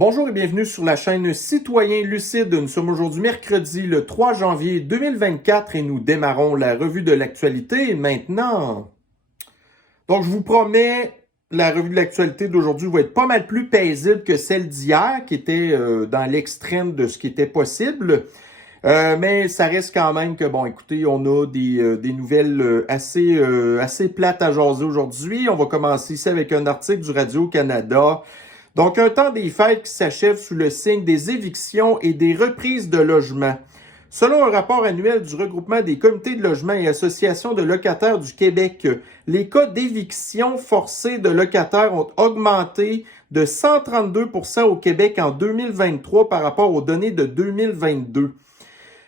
Bonjour et bienvenue sur la chaîne Citoyen Lucide. Nous sommes aujourd'hui mercredi le 3 janvier 2024 et nous démarrons la revue de l'actualité maintenant. Donc je vous promets, la revue de l'actualité d'aujourd'hui va être pas mal plus paisible que celle d'hier qui était dans l'extrême de ce qui était possible. Mais ça reste quand même que, bon, écoutez, on a des nouvelles assez plates à jaser aujourd'hui. On va commencer ici avec un article du Radio-Canada. Donc, un temps des fêtes qui s'achève sous le signe des évictions et des reprises de logements. Selon un rapport annuel du regroupement des comités de logement et associations de locataires du Québec, les cas d'éviction forcée de locataires ont augmenté de 132% au Québec en 2023 par rapport aux données de 2022.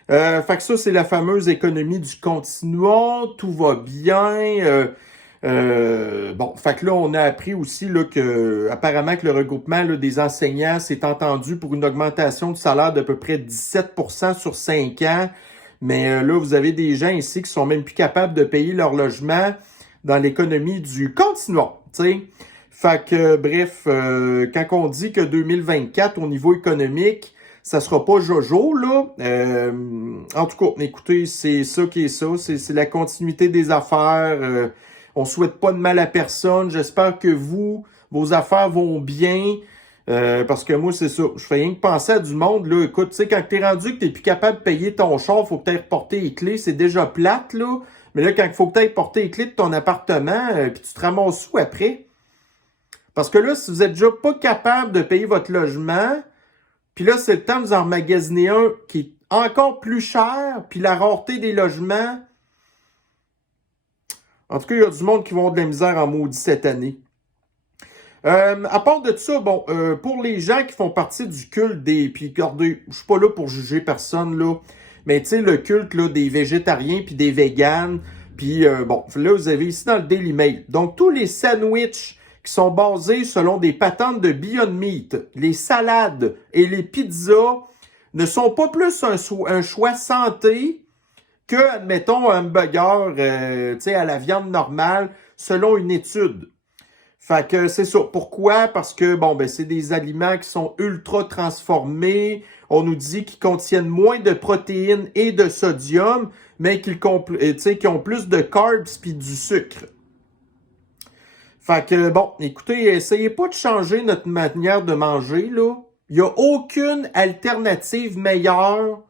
Fait que ça, c'est la fameuse économie du continuum, tout va bien. Bon, fait que là, on a appris aussi là, que apparemment que le regroupement là, des enseignants s'est entendu pour une augmentation de salaire d'à peu près 17% sur 5 ans. Mais là, vous avez des gens ici qui sont même plus capables de payer leur logement dans l'économie du continuum, tu sais. Fait que, bref, quand on dit que 2024, au niveau économique, ça sera pas jojo, là. En tout cas, écoutez, c'est ça qui est ça. C'est la continuité des affaires. On souhaite pas de mal à personne. J'espère que vos affaires vont bien. Parce que moi, c'est ça. Je fais rien que penser à du monde, là. Écoute, tu sais, quand t'es rendu que t'es plus capable de payer ton char, faut peut-être porter les clés. C'est déjà plate, là. Mais là, quand il faut peut-être porter les clés de ton appartement, puis tu te ramasses où après? Parce que là, si vous êtes déjà pas capable de payer votre logement, puis là, c'est le temps de vous en emmagasiner un qui est encore plus cher, puis la rareté des logements. En tout cas, il y a du monde qui vont avoir de la misère en maudit cette année. À part de ça, bon, pour les gens qui font partie du culte des... Puis regardez, je suis pas là pour juger personne, là. Mais tu sais, le culte là, des végétariens puis des véganes. Puis bon, là, vous avez ici dans le Daily Mail. Donc, tous les sandwichs qui sont basés selon des patentes de Beyond Meat, les salades et les pizzas ne sont pas plus un choix santé que, admettons, un hamburger à la viande normale, selon une étude. Fait que c'est ça. Pourquoi? Parce que, bon, ben c'est des aliments qui sont ultra transformés. On nous dit qu'ils contiennent moins de protéines et de sodium, mais qu'ils ont plus de carbs puis du sucre. Fait que, bon, écoutez, essayez pas de changer notre manière de manger, là. Il n'y a aucune alternative meilleure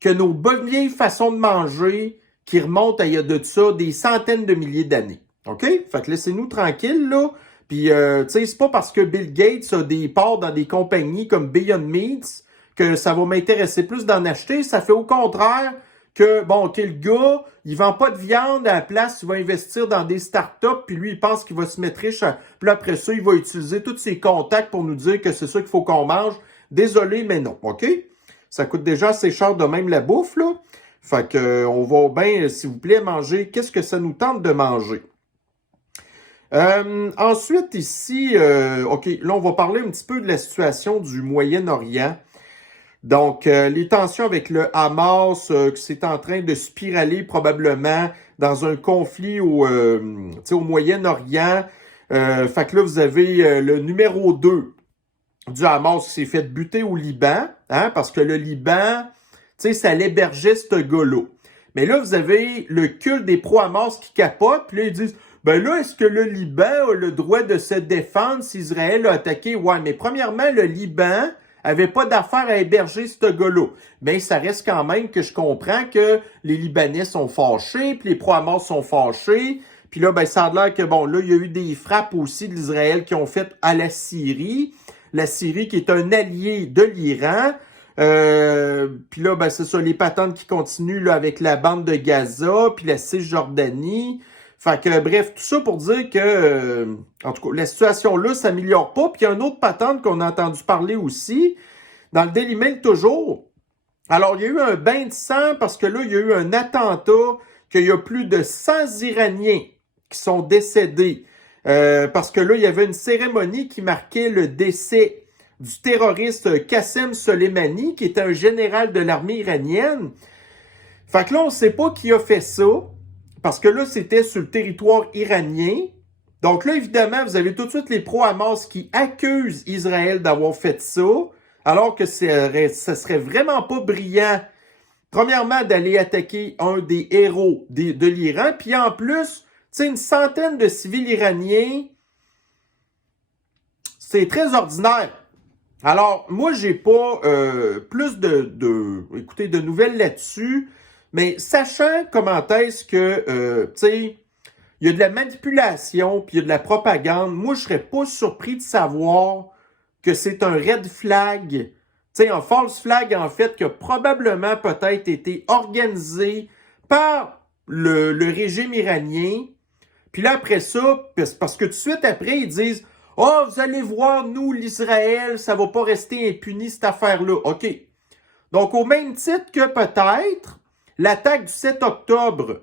que nos bonnes vieilles façons de manger qui remontent à il y a de ça des centaines de milliers d'années. OK? Fait que laissez-nous tranquilles, là. Puis, tu sais, c'est pas parce que Bill Gates a des parts dans des compagnies comme Beyond Meats que ça va m'intéresser plus d'en acheter. Ça fait au contraire que, bon, OK, le gars, il vend pas de viande à la place, il va investir dans des startups, puis lui, il pense qu'il va se mettre riche. Puis après ça, il va utiliser tous ses contacts pour nous dire que c'est ça qu'il faut qu'on mange. Désolé, mais non, OK? Ça coûte déjà assez cher de même la bouffe, là. Fait que, on va bien, s'il vous plaît, manger. Qu'est-ce que ça nous tente de manger? Ensuite, ici, OK, là, on va parler un petit peu de la situation du Moyen-Orient. Donc, les tensions avec le Hamas, que c'est en train de spiraler probablement dans un conflit au Moyen-Orient. Fait que là, vous avez le numéro 2 du Hamas qui s'est fait buter au Liban, hein, parce que le Liban, tu sais, ça l'hébergeait ce gars-là. Mais là, vous avez le culte des pro-Hamas qui capote, puis là, ils disent, ben là, est-ce que le Liban a le droit de se défendre si Israël a attaqué? Ouais, mais premièrement, le Liban avait pas d'affaire à héberger ce gars-là. Mais ça reste quand même que je comprends que les Libanais sont fâchés, puis les pro-Hamas sont fâchés. Puis là, ben ça a l'air que, bon, là, il y a eu des frappes aussi de l'Israël qui ont fait à la Syrie. La Syrie qui est un allié de l'Iran. Puis là, ben c'est ça, les patentes qui continuent là, avec la bande de Gaza, puis la Cisjordanie. Fait que, bref, tout ça pour dire que, en tout cas, la situation là s'améliore pas. Puis il y a une autre patente qu'on a entendu parler aussi, dans le Daily Mail toujours. Alors, il y a eu un bain de sang parce que là, il y a eu un attentat, qu'il y a plus de 100 Iraniens qui sont décédés. Parce que là, il y avait une cérémonie qui marquait le décès du terroriste Qassem Soleimani, qui était un général de l'armée iranienne. Fait que là, on ne sait pas qui a fait ça, parce que là, c'était sur le territoire iranien. Donc là, évidemment, vous avez tout de suite les pro-Hamas qui accusent Israël d'avoir fait ça, alors que ça serait vraiment pas brillant, premièrement, d'aller attaquer un des héros de l'Iran, puis en plus, tu sais, une centaine de civils iraniens, c'est très ordinaire. Alors, moi, j'ai pas plus écoutez, de nouvelles là-dessus, mais sachant comment est-ce que, tu sais, il y a de la manipulation, puis il y a de la propagande, moi, je serais pas surpris de savoir que c'est un red flag, tu sais, un false flag, en fait, qui a probablement peut-être été organisé par le régime iranien. Puis là, après ça, parce que tout de suite après, ils disent « Oh, vous allez voir, nous, l'Israël, ça va pas rester impuni, cette affaire-là. » OK. Donc, au même titre que peut-être l'attaque du 7 octobre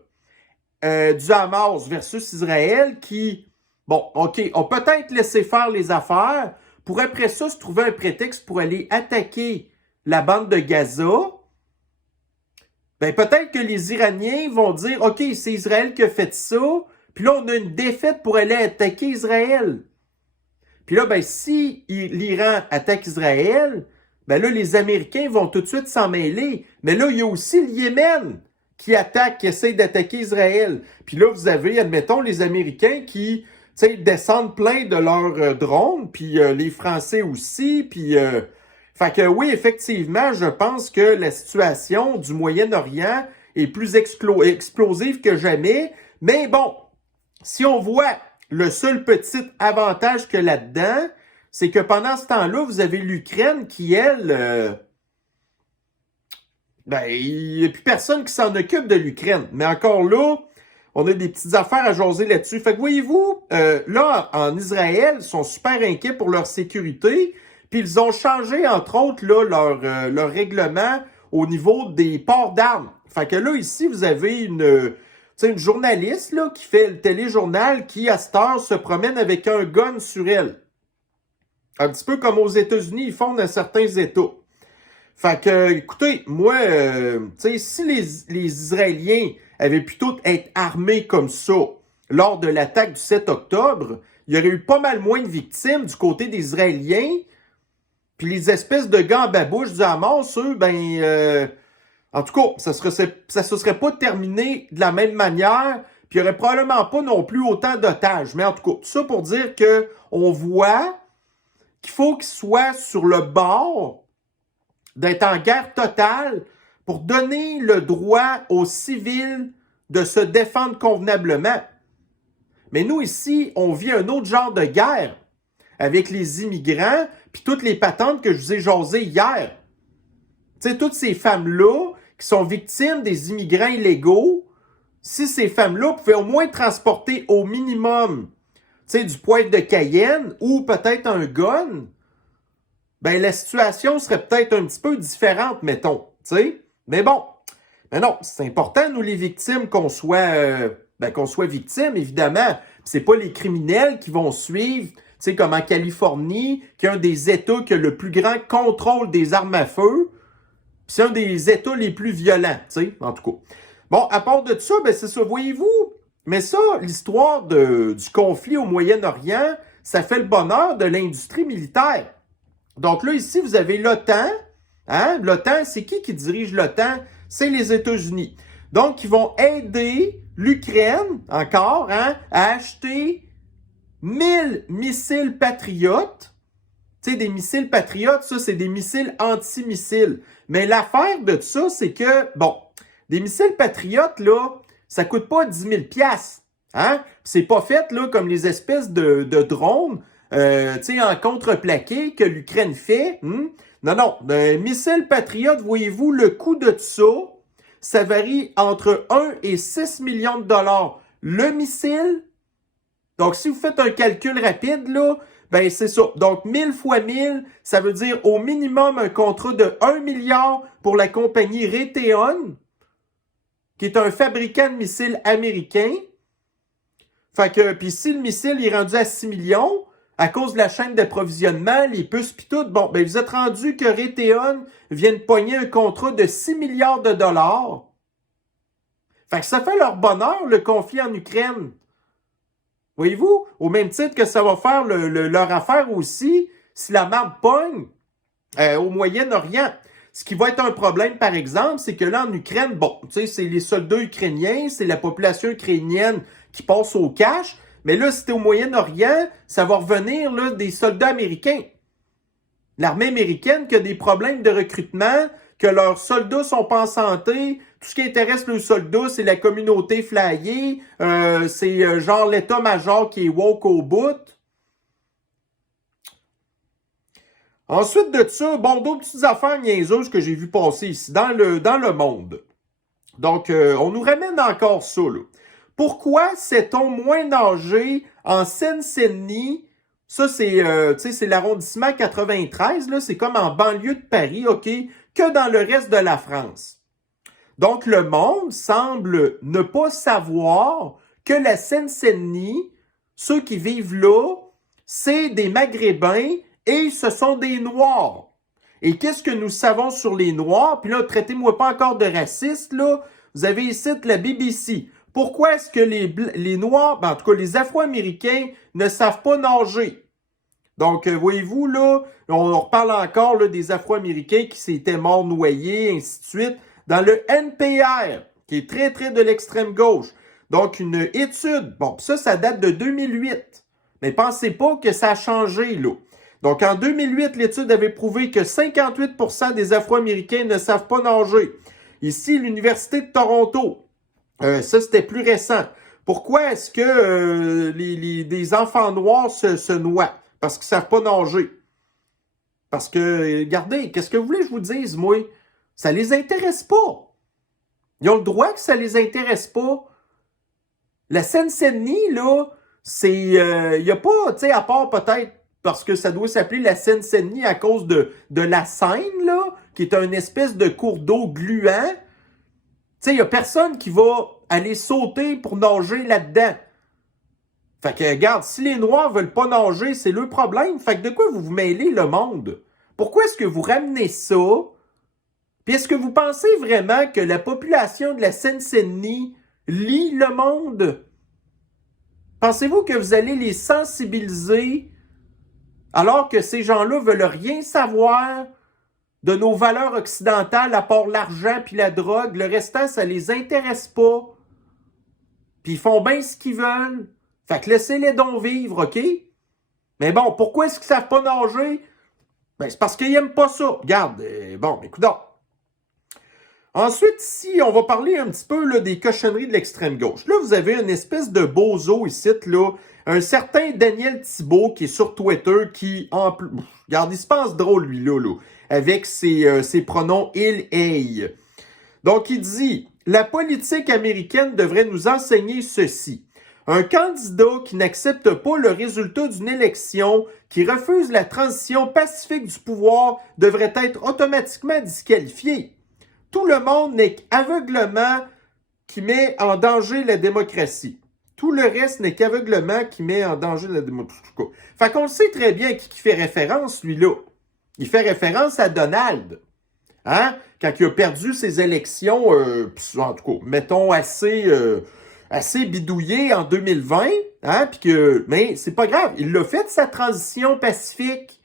du Hamas versus Israël qui, bon, OK, ont peut-être laissé faire les affaires pour après ça se trouver un prétexte pour aller attaquer la bande de Gaza. Ben, peut-être que les Iraniens vont dire « OK, c'est Israël qui a fait ça. » Puis là, on a une défaite pour aller attaquer Israël. Puis là, ben, si l'Iran attaque Israël, ben là, les Américains vont tout de suite s'en mêler. Mais là, il y a aussi le Yémen qui attaque, qui essaie d'attaquer Israël. Puis là, vous avez, admettons, les Américains qui, tu sais, descendent plein de leurs drones, puis les Français aussi, puis... Fait que oui, effectivement, je pense que la situation du Moyen-Orient est plus explosive que jamais. Mais bon, si on voit le seul petit avantage que là-dedans, c'est que pendant ce temps-là, vous avez l'Ukraine qui, elle, ben, il n'y a plus personne qui s'en occupe de l'Ukraine. Mais encore là, on a des petites affaires à jaser là-dessus. Fait que voyez-vous, là, en Israël, ils sont super inquiets pour leur sécurité. Puis ils ont changé, entre autres, là, leur règlement au niveau des ports d'armes. Fait que là, ici, vous avez une journaliste là, qui fait le téléjournal qui, à cette heure, se promène avec un gun sur elle. Un petit peu comme aux États-Unis, ils font dans certains États. Fait que, écoutez, moi, si les Israéliens avaient plutôt être armés comme ça lors de l'attaque du 7 octobre, il y aurait eu pas mal moins de victimes du côté des Israéliens. Puis les espèces de gants à babouche du Hamas, eux, ben... en tout cas, ça se serait pas terminé de la même manière, puis il n'y aurait probablement pas non plus autant d'otages. Mais en tout cas, tout ça pour dire que on voit qu'il faut qu'ils soient sur le bord d'être en guerre totale pour donner le droit aux civils de se défendre convenablement. Mais nous, ici, on vit un autre genre de guerre avec les immigrants, puis toutes les patentes que je vous ai jasées hier. Tu sais, toutes ces femmes-là qui sont victimes des immigrants illégaux, si ces femmes-là pouvaient au moins transporter au minimum, tu sais, du poivre de Cayenne ou peut-être un gun, ben la situation serait peut-être un petit peu différente, mettons, tu sais. Mais bon, mais non, c'est important, nous, les victimes, qu'on soit victimes, évidemment. C'est pas les criminels qui vont suivre, tu sais, comme en Californie, qui est un des États qui a le plus grand contrôle des armes à feu. C'est un des États les plus violents, tu sais, en tout cas. Bon, à part de ça, ben c'est ça, voyez-vous. Mais ça, l'histoire du conflit au Moyen-Orient, ça fait le bonheur de l'industrie militaire. Donc là, ici, vous avez l'OTAN. Hein? L'OTAN, c'est qui dirige l'OTAN? C'est les États-Unis. Donc, ils vont aider l'Ukraine, encore, hein, à acheter 1000 missiles patriotes. Tu sais, des missiles patriotes, ça, c'est des missiles anti-missiles. Mais l'affaire de ça, c'est que, bon, des missiles patriotes, là, ça coûte pas 10 000 $. Hein? C'est pas fait, là, comme les espèces de drones, tu sais, en contreplaqué que l'Ukraine fait. Non, non. Un missile patriote, voyez-vous, le coût de ça varie entre 1 et 6 millions de dollars. Le missile, donc si vous faites un calcul rapide, là, ben c'est ça. Donc 1000 fois 1000, ça veut dire au minimum un contrat de 1 milliard pour la compagnie Raytheon, qui est un fabricant de missiles américain. Fait que, puis si le missile est rendu à 6 millions, à cause de la chaîne d'approvisionnement, les puces pis tout, bon, ben vous êtes rendu que Raytheon vient de pogner un contrat de 6 milliards de dollars. Fait que ça fait leur bonheur, le conflit en Ukraine. Voyez-vous? Au même titre que ça va faire leur affaire aussi si la marde pogne au Moyen-Orient. Ce qui va être un problème, par exemple, c'est que là, en Ukraine, bon, tu sais, c'est les soldats ukrainiens, c'est la population ukrainienne qui passe au cash, mais là, si t'es au Moyen-Orient, ça va revenir là, des soldats américains. L'armée américaine qui a des problèmes de recrutement, que leurs soldats sont pas en santé, tout ce qui intéresse les soldats, c'est la communauté flyée, c'est genre l'état-major qui est woke au bout. Ensuite de ça, bon, d'autres petites affaires niaiseuses que j'ai vu passer ici, dans le monde. Donc, on nous ramène encore ça, là. Pourquoi sait-on moins nager en Seine-Saint-Denis? Ça, c'est l'arrondissement 93, là, c'est comme en banlieue de Paris, OK, que dans le reste de la France. Donc, le monde semble ne pas savoir que la Seine-Saint-Denis, ceux qui vivent là, c'est des Maghrébins et ce sont des Noirs. Et qu'est-ce que nous savons sur les Noirs? Puis là, traitez-moi pas encore de raciste, là. Vous avez ici la BBC. Pourquoi est-ce que les Noirs, ben, en tout cas les Afro-Américains, ne savent pas nager? Donc, voyez-vous, là, on reparle encore là, des Afro-Américains qui s'étaient morts noyés, ainsi de suite, dans le NPR, qui est très, très de l'extrême gauche. Donc, une étude, bon, ça date de 2008. Mais pensez pas que ça a changé, là. Donc, en 2008, l'étude avait prouvé que 58% des Afro-Américains ne savent pas nager. Ici, l'Université de Toronto, ça, c'était plus récent. Pourquoi est-ce que des enfants noirs se noient? Parce qu'ils ne savent pas nager. Parce que, regardez, qu'est-ce que vous voulez que je vous dise, moi? Ça les intéresse pas. Ils ont le droit que ça les intéresse pas. La Seine-Saint-Denis, là, c'est... il n'y a pas, tu sais, à part peut-être parce que ça doit s'appeler la Seine-Saint-Denis à cause de la Seine, là, qui est une espèce de cours d'eau gluant. Tu sais, il n'y a personne qui va aller sauter pour nager là-dedans. Fait que, regarde, si les Noirs veulent pas nager, c'est leur problème. Fait que de quoi vous vous mêlez, le monde? Pourquoi est-ce que vous ramenez ça? Puis est-ce que vous pensez vraiment que la population de la Seine-Saint-Denis lit le monde? Pensez-vous que vous allez les sensibiliser alors que ces gens-là veulent rien savoir de nos valeurs occidentales à part l'argent puis la drogue? Le restant, ça les intéresse pas. Puis ils font bien ce qu'ils veulent. Fait que laissez-les donc vivre, OK? Mais bon, pourquoi est-ce qu'ils ne savent pas nager? Ben, c'est parce qu'ils n'aiment pas ça. Regarde, bon, écoute donc. Ensuite, ici, on va parler un petit peu là, des cochonneries de l'extrême gauche. Là, vous avez une espèce de bozo ici, là, un certain Daniel Thibault qui est sur Twitter, qui, en plus, regarde, il se passe drôle, lui, là, avec ses pronoms il, elle. Donc, il dit, la politique américaine devrait nous enseigner ceci. Un candidat qui n'accepte pas le résultat d'une élection, qui refuse la transition pacifique du pouvoir, devrait être automatiquement disqualifié. Tout le monde n'est qu'aveuglement qui met en danger la démocratie. Tout le reste n'est qu'aveuglement qui met en danger la démocratie. Fait qu'on le sait très bien qui fait référence, lui-là. Il fait référence à Donald. Hein? Quand il a perdu ses élections, en tout cas, mettons, assez bidouillé en 2020, hein, mais c'est pas grave, il l'a fait sa transition pacifique.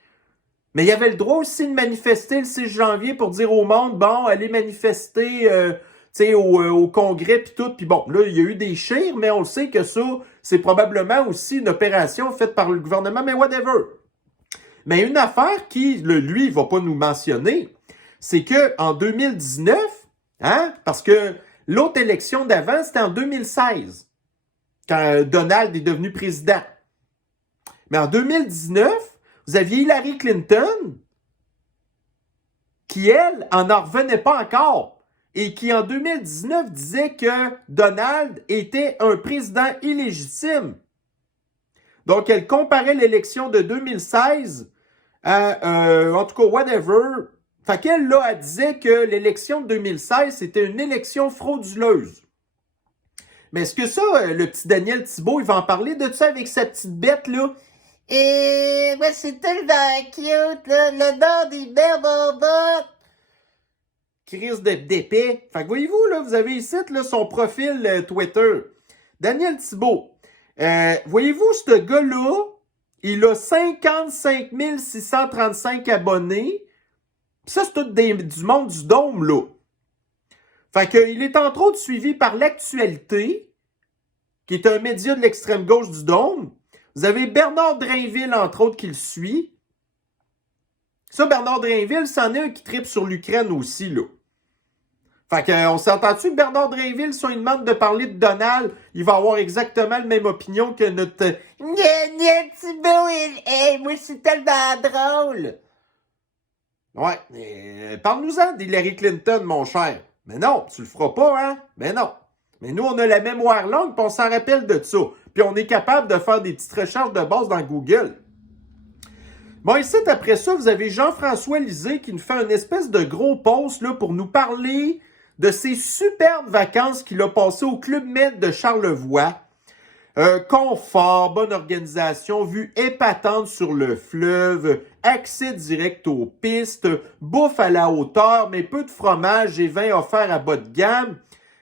Mais il avait le droit aussi de manifester le 6 janvier pour dire au monde, bon, allez manifester au Congrès puis tout. Puis bon, là, il y a eu des chires, mais on le sait que ça, c'est probablement aussi une opération faite par le gouvernement, mais whatever. Mais une affaire qui, lui, il va pas nous mentionner, c'est que en 2019, hein, parce que l'autre élection d'avant, c'était en 2016, quand Donald est devenu président. Mais en 2019, vous aviez Hillary Clinton, qui, elle, en revenait pas encore, et qui, en 2019, disait que Donald était un président illégitime. Donc, elle comparait l'élection de 2016 à, en tout cas, whatever. Fait qu'elle, là, elle disait que l'élection de 2016, c'était une élection frauduleuse. Mais est-ce que ça, le petit Daniel Thibault, il va en parler de ça avec sa petite bête, là? Et ouais, c'est tellement cute, là, le nom des bébés. Crise d'épée. Fait que voyez-vous, là, vous avez ici là, son profil Twitter. Daniel Thibault. Voyez-vous, ce gars-là, il a 55 635 abonnés. Ça, c'est tout du monde du Dôme, là. Fait qu'il est entre autres suivi par l'Actualité, qui est un média de l'extrême gauche du Dôme. Vous avez Bernard Drainville, entre autres, qui le suit. Ça, Bernard Drainville, c'en est un qui tripe sur l'Ukraine aussi, là. Fait qu'on s'entend-tu que Bernard Drainville, si on lui demande de parler de Donald, il va avoir exactement la même opinion que notre... Moi, c'est tellement drôle. Ouais, parle-nous-en d'Hillary Clinton, mon cher. Mais non, tu le feras pas, hein? Mais non. Mais nous, on a la mémoire longue, puis on s'en rappelle de ça. Puis on est capable de faire des petites recherches de base dans Google. Bon, ici, après ça, vous avez Jean-François Lisée qui nous fait une espèce de gros post là, pour nous parler de ses superbes vacances qu'il a passées au Club Med de Charlevoix. Confort, bonne organisation, vue épatante sur le fleuve, accès direct aux pistes, bouffe à la hauteur, mais peu de fromage et vin offerts à bas de gamme.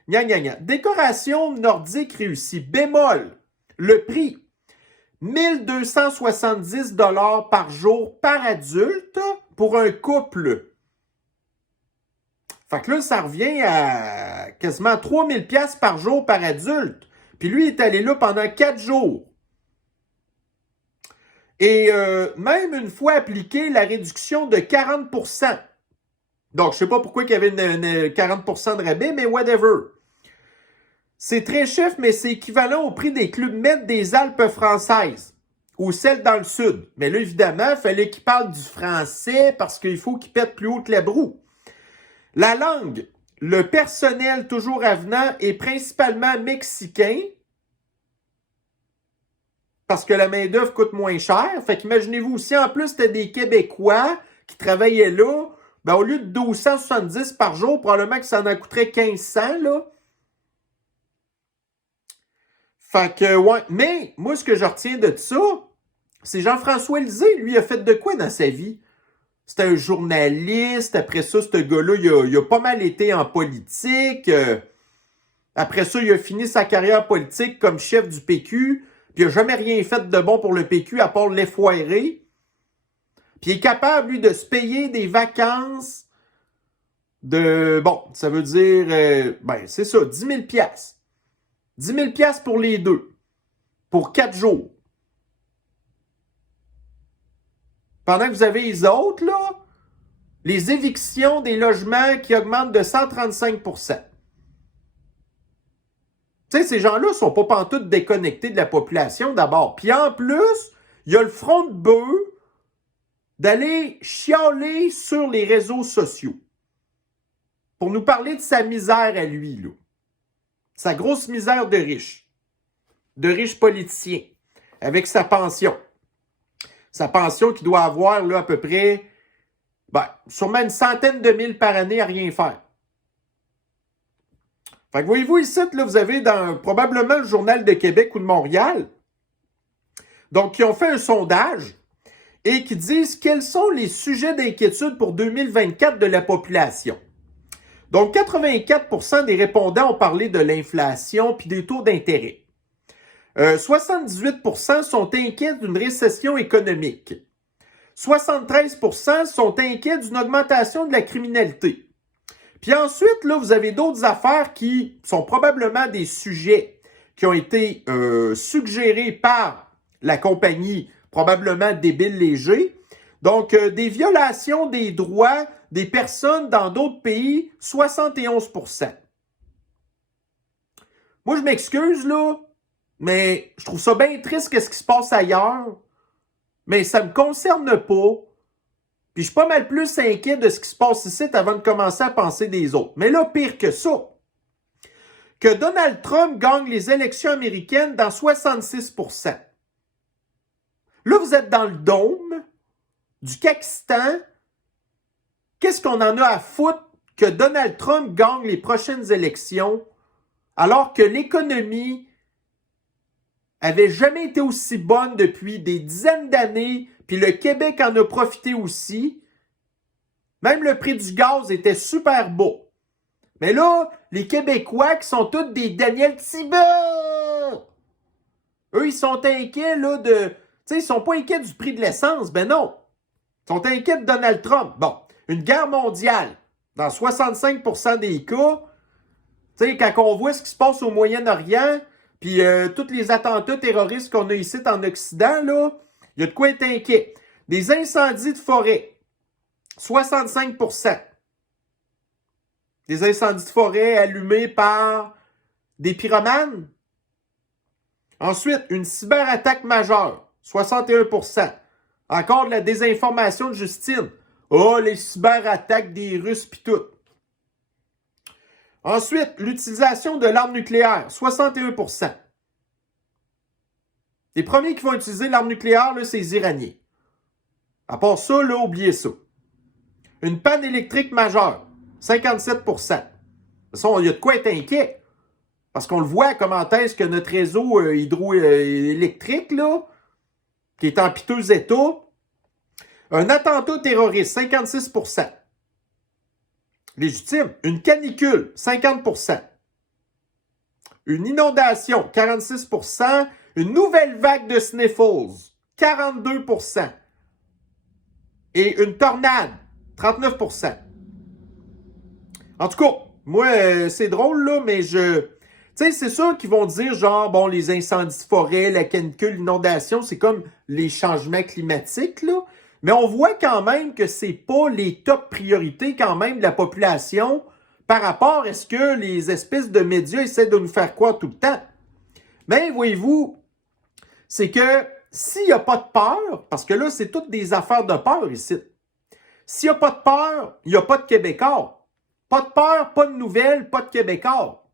Gna, gna, gna. Décoration nordique réussie. Bémol, le prix, 1270 $ par jour par adulte pour un couple. Fait que là, ça revient à quasiment 3000 $ par jour par adulte. Puis lui, il est allé là pendant 4 jours. Et même une fois appliqué la réduction de 40%. Donc, je sais pas pourquoi il y avait une 40% de rabais, mais whatever. C'est très cher, mais c'est équivalent au prix des Clubs Med des Alpes françaises. Ou celles dans le sud. Mais là, évidemment, il fallait qu'il parle du français parce qu'il faut qu'il pète plus haut que la broue. La langue. Le personnel toujours avenant est principalement mexicain parce que la main-d'œuvre coûte moins cher. Fait qu'imaginez-vous aussi, en plus, c'était des Québécois qui travaillaient là. Ben, au lieu de 1270 par jour, probablement que ça en coûterait 1500, là. Fait que, ouais. Mais, moi, ce que je retiens de ça, c'est Jean-François Lisée, lui, a fait de quoi dans sa vie? C'était un journaliste. Après ça, ce gars-là, il a pas mal été en politique. Après ça, il a fini sa carrière politique comme chef du PQ. Puis il n'a jamais rien fait de bon pour le PQ à part l'effoirer. Puis il est capable, lui, de se payer des vacances de... Bon, ça veut dire... c'est ça, 10 000 $. 10 000 $ pour les deux. Pour 4 jours. Pendant que vous avez les autres, là, les évictions des logements qui augmentent de 135%. Tu sais, ces gens-là ne sont pas pantoute déconnectés de la population d'abord. Puis en plus, il y a le front de bœuf d'aller chialer sur les réseaux sociaux pour nous parler de sa misère à lui, là. Sa grosse misère de riche politicien, avec sa pension. Sa pension qui doit avoir là, à peu près, sûrement une centaine de mille par année à rien faire. Fait que voyez-vous ici, là, vous avez dans probablement le Journal de Québec ou de Montréal, donc qui ont fait un sondage et qui disent quels sont les sujets d'inquiétude pour 2024 de la population. Donc, 84% des répondants ont parlé de l'inflation puis des taux d'intérêt. 78% sont inquiets d'une récession économique. 73% sont inquiets d'une augmentation de la criminalité. Puis ensuite, là, vous avez d'autres affaires qui sont probablement des sujets qui ont été suggérés par la compagnie, probablement débile léger. Donc, des violations des droits des personnes dans d'autres pays, 71%. Moi, je m'excuse, là, mais je trouve ça bien triste qu'est-ce qui se passe ailleurs, mais ça me concerne pas. Puis je suis pas mal plus inquiet de ce qui se passe ici avant de commencer à penser des autres. Mais là, pire que ça, que Donald Trump gagne les élections américaines dans 66%. Là, vous êtes dans le dôme du Pakistan. Qu'est-ce qu'on en a à foutre que Donald Trump gagne les prochaines élections alors que l'économie avait jamais été aussi bonne depuis des dizaines d'années, puis le Québec en a profité aussi. Même le prix du gaz était super bas. Mais là, les Québécois qui sont tous des Daniel Thibault, Eux, ils sont inquiets là, de... Tu sais, ils sont pas inquiets du prix de l'essence. Ben non. Ils sont inquiets de Donald Trump. Bon, une guerre mondiale, dans 65% des cas, tu sais, quand on voit ce qui se passe au Moyen-Orient, puis tous les attentats terroristes qu'on a ici en Occident, là, il y a de quoi être inquiet. Des incendies de forêt, 65%. Des incendies de forêt allumés par des pyromanes. Ensuite, une cyberattaque majeure, 61%. Encore de la désinformation de Justine. Oh, les cyberattaques des Russes pis tout. Ensuite, l'utilisation de l'arme nucléaire, 61%. Les premiers qui vont utiliser l'arme nucléaire, là, c'est les Iraniens. À part ça, là, oubliez ça. Une panne électrique majeure, 57%. De toute façon, il y a de quoi être inquiet. Parce qu'on le voit, comment est-ce que notre réseau hydroélectrique, là, qui est en piteux état, un attentat terroriste, 56%. Légitime. Une canicule, 50%. Une inondation, 46%. Une nouvelle vague de sniffles, 42%. Et une tornade, 39%. En tout cas, moi, c'est drôle, là, mais tu sais, c'est sûr qu'ils vont dire, genre, bon, les incendies de forêt, la canicule, l'inondation, c'est comme les changements climatiques, là. Mais on voit quand même que c'est pas les top priorités, quand même, de la population par rapport à ce que les espèces de médias essaient de nous faire croire tout le temps. Mais, voyez-vous, c'est que s'il n'y a pas de peur, parce que là, c'est toutes des affaires de peur ici. S'il n'y a pas de peur, il n'y a pas de Québécois. Pas de peur, pas de nouvelles, pas de Québécois.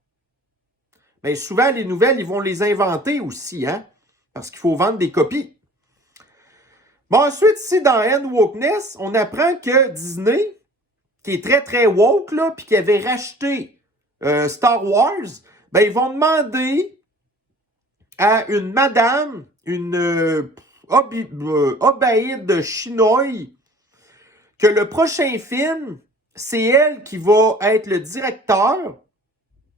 Mais souvent, les nouvelles, ils vont les inventer aussi, hein? Parce qu'il faut vendre des copies. Bon, ensuite, ici, dans End Wokeness, on apprend que Disney, qui est très, très woke, là, puis qui avait racheté Star Wars, ben, ils vont demander à une madame, une obéide chinoise, que le prochain film, c'est elle qui va être le directeur,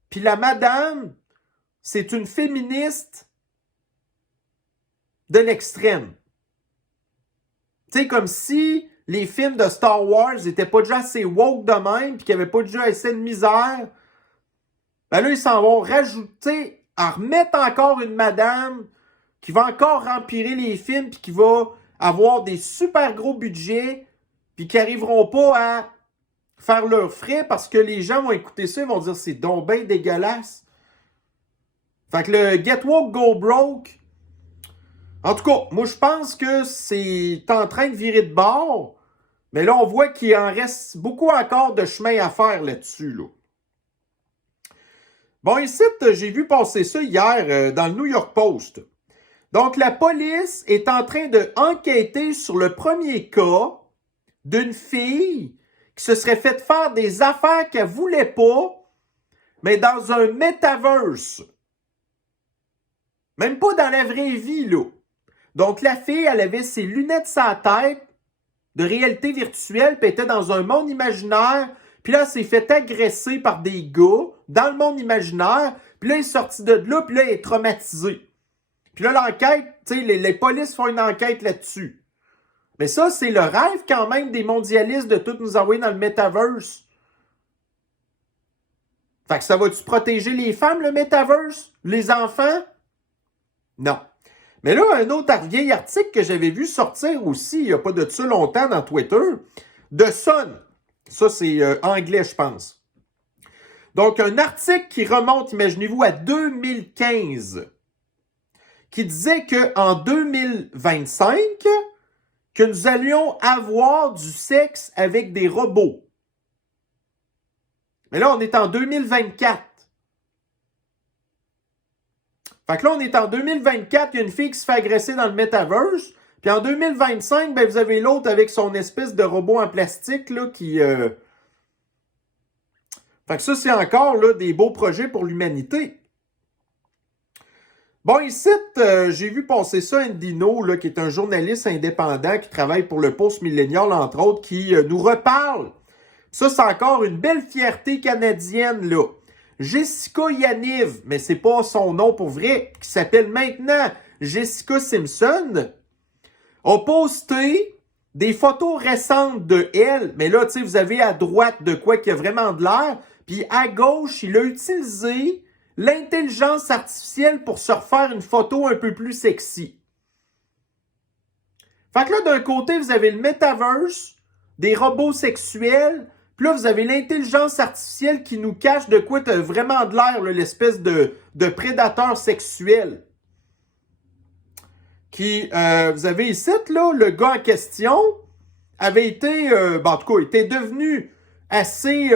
puis la madame, c'est une féministe de l'extrême. Tu sais, comme si les films de Star Wars n'étaient pas déjà assez woke de même, puis qu'il n'y avait pas déjà assez de misère. Ben là, ils s'en vont rajouter, à remettre encore une madame qui va encore empirer les films, puis qui va avoir des super gros budgets, puis qui n'arriveront pas à faire leurs frais parce que les gens vont écouter ça et vont dire c'est donc bien dégueulasse. Fait que le Get Woke, Go Broke, en tout cas, moi je pense que c'est en train de virer de bord, mais là on voit qu'il en reste beaucoup encore de chemin à faire là-dessus. Là. Bon, ici, j'ai vu passer ça hier dans le New York Post. Donc, la police est en train d'enquêter sur le premier cas d'une fille qui se serait fait faire des affaires qu'elle voulait pas, mais dans un metaverse. Même pas dans la vraie vie, là. Donc, la fille, elle avait ses lunettes sur la tête de réalité virtuelle, puis elle était dans un monde imaginaire, puis là, elle s'est fait agresser par des gars dans le monde imaginaire, puis là, elle est sortie de là, puis là, elle est traumatisée. Puis là, l'enquête, tu sais, les polices font une enquête là-dessus. Mais ça, c'est le rêve quand même des mondialistes de tout nous envoyer dans le metaverse. Fait que ça va-tu protéger les femmes, le metaverse? Les enfants? Non. Mais là, un autre vieil article que j'avais vu sortir aussi, il n'y a pas de ça longtemps dans Twitter, de Sun. Ça, c'est anglais, je pense. Donc, un article qui remonte, imaginez-vous, à 2015, qui disait qu'en 2025, que nous allions avoir du sexe avec des robots. Mais là, on est en 2024. Fait que là, on est en 2024, il y a une fille qui se fait agresser dans le metaverse. Puis en 2025, ben, vous avez l'autre avec son espèce de robot en plastique là, qui... Fait que ça, c'est encore là, des beaux projets pour l'humanité. Bon, ici, j'ai vu passer ça Endino, là, qui est un journaliste indépendant qui travaille pour le Post Millennial, entre autres, qui nous reparle. Ça, c'est encore une belle fierté canadienne, là. Jessica Yaniv, mais c'est pas son nom pour vrai, qui s'appelle maintenant Jessica Simpson, a posté des photos récentes de elle. Mais là, tu sais, vous avez à droite de quoi qui a vraiment de l'air. Puis à gauche, il a utilisé l'intelligence artificielle pour se refaire une photo un peu plus sexy. Fait que là, d'un côté, vous avez le metaverse, des robots sexuels, puis là, vous avez l'intelligence artificielle qui nous cache de quoi t'as vraiment de l'air, l'espèce de prédateur sexuel. Vous avez ici, là, le gars en question avait été, en tout cas, était devenu assez,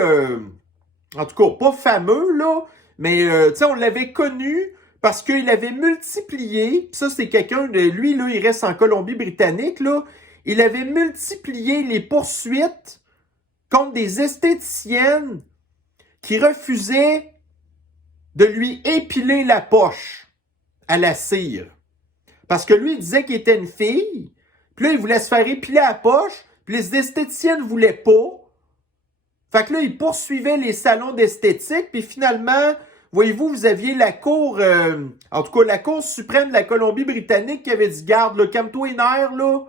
en tout cas, pas fameux, là, mais, tu sais, on l'avait connu parce qu'il avait multiplié, ça c'est quelqu'un de, lui, là, il reste en Colombie-Britannique, là, il avait multiplié les poursuites contre des esthéticiennes qui refusaient de lui épiler la poche à la cire. Parce que lui, il disait qu'il était une fille, puis là, il voulait se faire épiler la poche, puis les esthéticiennes ne voulaient pas. Fait que là, il poursuivait les salons d'esthétique, puis finalement, voyez-vous, vous aviez la cour, en tout cas, la Cour suprême de la Colombie-Britannique qui avait dit, garde, là, calme-toi les nerfs, là.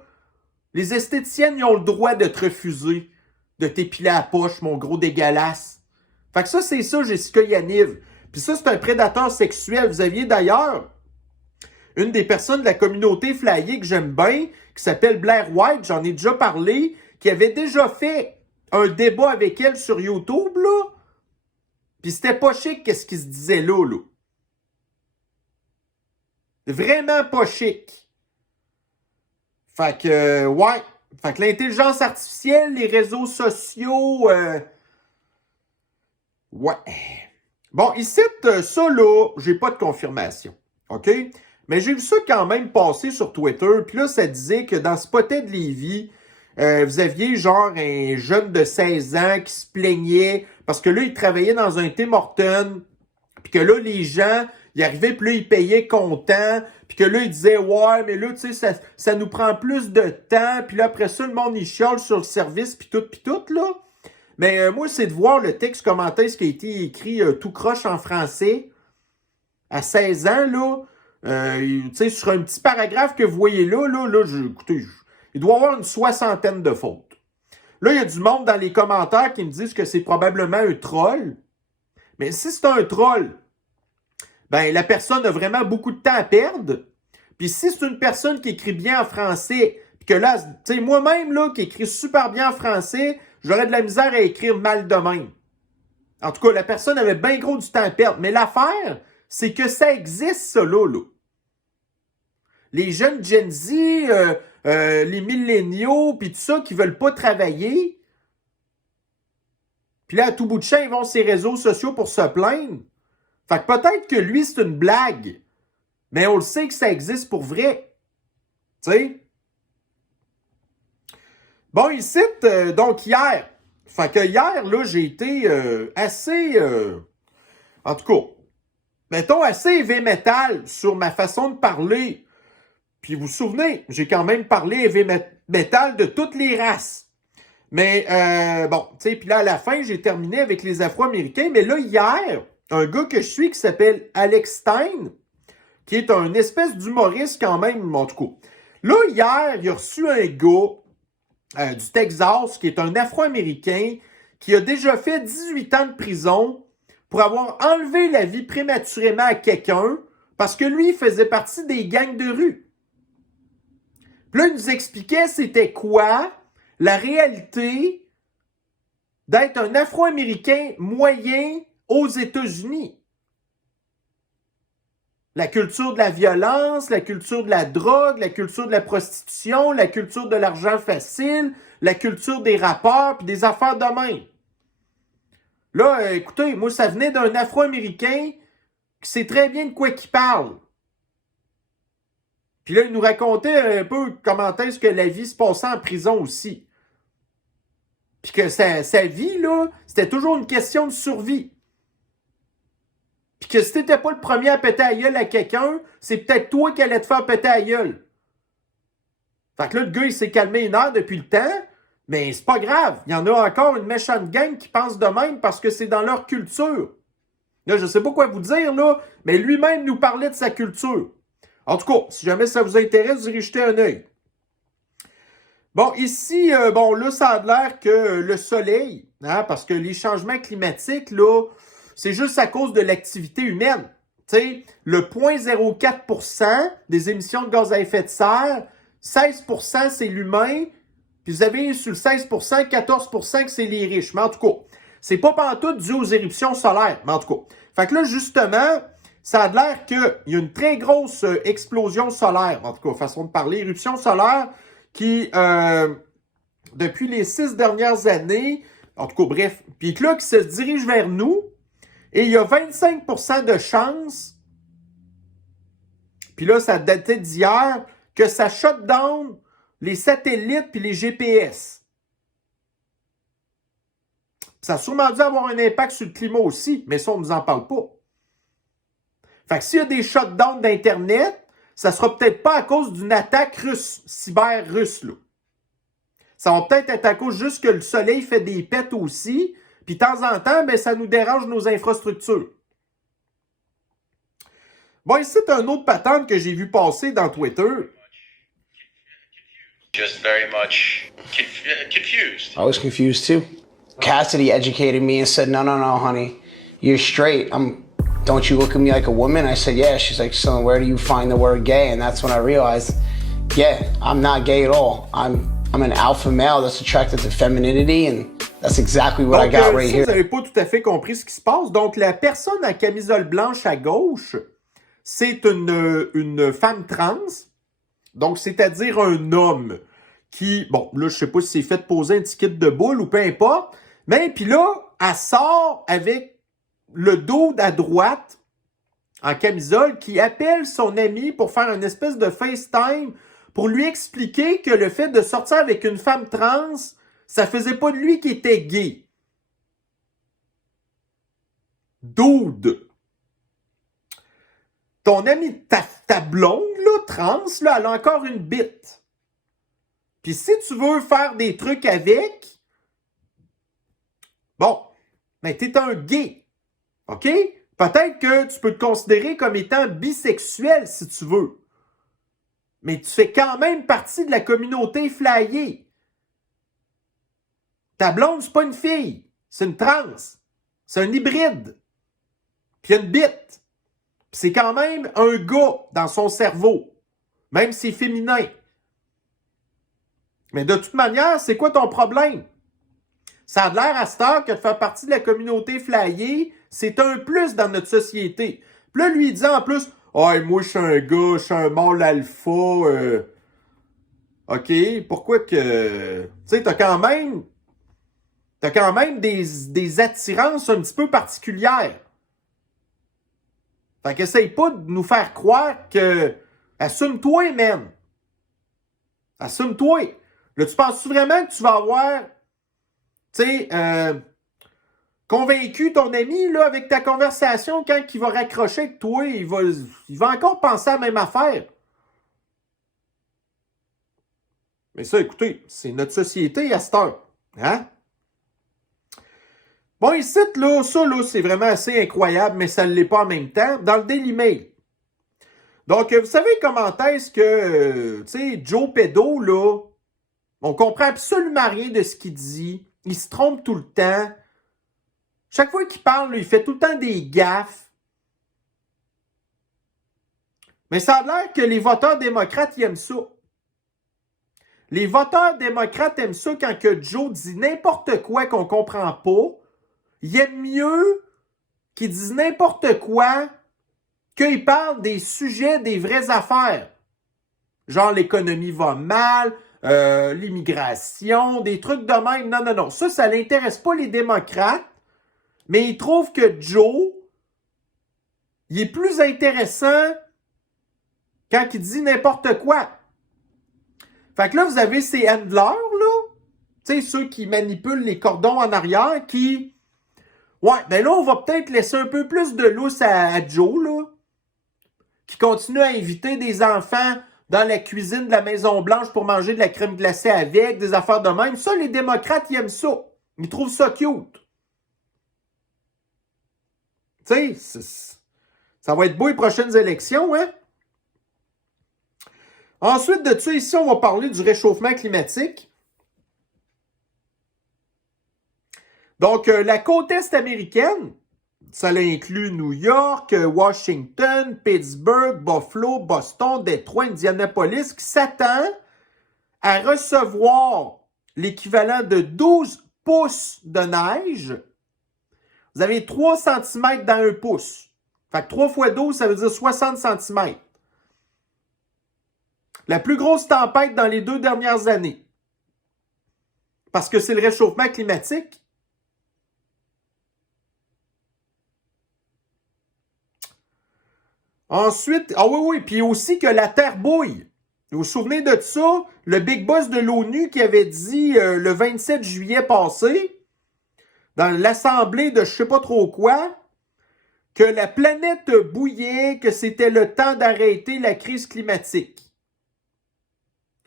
Les esthéticiennes, ils ont le droit de te refuser de t'épiler la poche, mon gros dégueulasse. Fait que ça, c'est ça, Jessica Yaniv. Puis ça, c'est un prédateur sexuel. Vous aviez d'ailleurs une des personnes de la communauté flyée que j'aime bien, qui s'appelle Blair White, j'en ai déjà parlé, qui avait déjà fait un débat avec elle sur YouTube, là. Puis c'était pas chic qu'est-ce qui se disait là. Vraiment pas chic. Fait que, ouais. Fait que l'intelligence artificielle, les réseaux sociaux, ouais. Bon, ici, ça, là, j'ai pas de confirmation. OK? Mais j'ai vu ça quand même passer sur Twitter. Puis là, ça disait que dans Spotted Lévis, vous aviez genre un jeune de 16 ans qui se plaignait parce que là, il travaillait dans un Tim Hortons. Puis que là, les gens, ils arrivaient, puis là, ils payaient comptant. Puis que là, ils disaient, ouais, mais là, tu sais, ça nous prend plus de temps. Puis là, après ça, le monde, il chiale sur le service, puis tout, là. Mais moi, c'est de voir le texte commentaire, ce qui a été écrit tout croche en français à 16 ans, là. Tu sais, sur un petit paragraphe que vous voyez là, écoutez, il doit y avoir une 60aine de fautes. Là, il y a du monde dans les commentaires qui me disent que c'est probablement un troll. Mais si c'est un troll, ben la personne a vraiment beaucoup de temps à perdre. Puis si c'est une personne qui écrit bien en français, puis que là, tu sais, moi-même, là, qui écrit super bien en français, j'aurais de la misère à écrire mal de même. En tout cas, la personne avait bien gros du temps à perdre. Mais l'affaire, c'est que ça existe, ça, là. Les jeunes Gen Z, les milléniaux, puis tout ça, qui veulent pas travailler. Puis là, à tout bout de champ, ils vont sur les réseaux sociaux pour se plaindre. Fait que peut-être que lui, c'est une blague. Mais on le sait que ça existe pour vrai. Tu sais? Bon, ici, donc hier. Fait que hier, là, j'ai été assez... en tout cas, mettons, assez heavy metal sur ma façon de parler. Puis vous vous souvenez, j'ai quand même parlé heavy metal de toutes les races. Mais, bon, tu sais, puis là, à la fin, j'ai terminé avec les Afro-Américains. Mais là, hier, un gars que je suis qui s'appelle Alex Stein, qui est un espèce d'humoriste quand même, en tout cas. Là, hier, il a reçu un gars du Texas, qui est un Afro-Américain, qui a déjà fait 18 ans de prison pour avoir enlevé la vie prématurément à quelqu'un, parce que lui, il faisait partie des gangs de rue. Puis là, il nous expliquait c'était quoi la réalité d'être un Afro-Américain moyen aux États-Unis. La culture de la violence, la culture de la drogue, la culture de la prostitution, la culture de l'argent facile, la culture des rapports, puis des affaires de même. Là, écoutez, moi, ça venait d'un Afro-Américain qui sait très bien de quoi qu'il parle. Puis là, il nous racontait un peu comment est-ce que la vie se passait en prison aussi. Puis que sa vie, là, c'était toujours une question de survie. Puis que si t'étais pas le premier à péter la gueule à quelqu'un, c'est peut-être toi qui allais te faire péter la gueule. Fait que là, le gars, il s'est calmé une heure depuis le temps, mais c'est pas grave. Il y en a encore une méchante gang qui pense de même parce que c'est dans leur culture. Là, je sais pas quoi vous dire, là, mais lui-même nous parlait de sa culture. En tout cas, si jamais ça vous intéresse, vous irez jeter un œil. Bon, ici, bon, là, ça a l'air que le soleil, hein, parce que les changements climatiques, là, c'est juste à cause de l'activité humaine. Tu sais, le 0,04% des émissions de gaz à effet de serre, 16% c'est l'humain, puis vous avez sur le 16%, 14% que c'est les riches. Mais en tout cas, c'est pas pantoute dû aux éruptions solaires, mais en tout cas. Fait que là, justement, ça a l'air qu'il y a une très grosse explosion solaire, en tout cas, façon de parler, éruption solaire, qui, depuis les 6 dernières années, en tout cas, bref, puis là, qui se dirige vers nous, et il y a 25% de chances, puis là, ça datait d'hier, que ça shut down les satellites puis les GPS. Ça a sûrement dû avoir un impact sur le climat aussi, mais ça, on ne nous en parle pas. Fait que s'il y a des shutdowns d'Internet, ça sera peut-être pas à cause d'une attaque russe, cyber russe, là. Ça va peut-être être à cause juste que le soleil fait des pets aussi, puis de temps en temps, ben, ça nous dérange nos infrastructures. Bon, ici, c'est un autre patente que j'ai vu passer dans Twitter. Just very much confused. I was confused too. Cassidy educated me and said, no, honey, you're straight. Don't you look at me like a woman? I said, yeah. She's like, so where do you find the word gay? And that's when I realized, yeah, I'm not gay at all. I'm an alpha male that's attracted to femininity, and that's exactly what I got right si here. Vous n'avez pas tout à fait compris ce qui se passe. Donc, la personne à camisole blanche à gauche, c'est une femme trans. Donc, c'est-à-dire un homme qui, bon, là, je sais pas si c'est fait poser un ticket de boule ou peu importe, mais puis là, elle sort avec le dos à droite, en camisole, qui appelle son ami pour faire une espèce de FaceTime pour lui expliquer que le fait de sortir avec une femme trans, ça faisait pas de lui qui était gay. Dude. Ton ami, ta blonde, là, trans, là, elle a encore une bite. Puis si tu veux faire des trucs avec, bon, ben t'es un gay. OK? Peut-être que tu peux te considérer comme étant bisexuel si tu veux. Mais tu fais quand même partie de la communauté flyée. Ta blonde, c'est pas une fille. C'est une trans. C'est un hybride. Puis il y a une bite. Puis c'est quand même un gars dans son cerveau. Même si c'est féminin. Mais de toute manière, c'est quoi ton problème? Ça a l'air à cette heure que de faire partie de la communauté flyée, c'est un plus dans notre société. Puis là, lui, il dit en plus, « Ah, oh, moi, je suis un gars, je suis un mâle alpha. OK, pourquoi que... » Tu sais, t'as quand même des attirances un petit peu particulières. Fait qu'essaye pas de nous faire croire que... Assume-toi, man. Assume-toi. Là, tu penses vraiment que tu vas avoir... Tu sais, convaincu ton ami, là, avec ta conversation, quand il va raccrocher avec toi, il va encore penser à la même affaire. Mais ça, écoutez, c'est notre société à cette heure. Hein? Bon, ici, là, ça, là, c'est vraiment assez incroyable, mais ça ne l'est pas en même temps. Dans le Daily Mail. Donc, vous savez comment est-ce que, tu sais, Joe Pédo, là, on comprend absolument rien de ce qu'il dit. Il se trompe tout le temps. Chaque fois qu'il parle, là, il fait tout le temps des gaffes. Mais ça a l'air que les voteurs démocrates, ils aiment ça. Les voteurs démocrates aiment ça quand que Joe dit n'importe quoi qu'on comprend pas. Ils aiment mieux qu'ils disent n'importe quoi qu'ils parlent des sujets, des vraies affaires. Genre l'économie va mal, l'immigration, des trucs de même. Non. Ça l'intéresse pas les démocrates. Mais ils trouvent que Joe, il est plus intéressant quand il dit n'importe quoi. Fait que là, vous avez ces handlers, là, tu sais, ceux qui manipulent les cordons en arrière, qui... Ouais, ben là, on va peut-être laisser un peu plus de lousse à Joe, là, qui continue à inviter des enfants dans la cuisine de la Maison-Blanche pour manger de la crème glacée avec, des affaires de même. Ça, les démocrates, ils aiment ça. Ils trouvent ça cute. Tu sais, ça va être beau les prochaines élections, hein? Ensuite de ça, ici, on va parler du réchauffement climatique. Donc, la côte est américaine, ça inclut New York, Washington, Pittsburgh, Buffalo, Boston, Détroit, Indianapolis, qui s'attend à recevoir l'équivalent de 12 pouces de neige. Vous avez 3 cm dans un pouce. Fait que 3 fois 12, ça veut dire 60 cm. La plus grosse tempête dans les 2 dernières années. Parce que c'est le réchauffement climatique. Ensuite, oui, puis aussi que la Terre bouille. Vous vous souvenez de ça? Le big boss de l'ONU qui avait dit le 27 juillet passé, dans l'assemblée de je sais pas trop quoi, que la planète bouillait, que c'était le temps d'arrêter la crise climatique.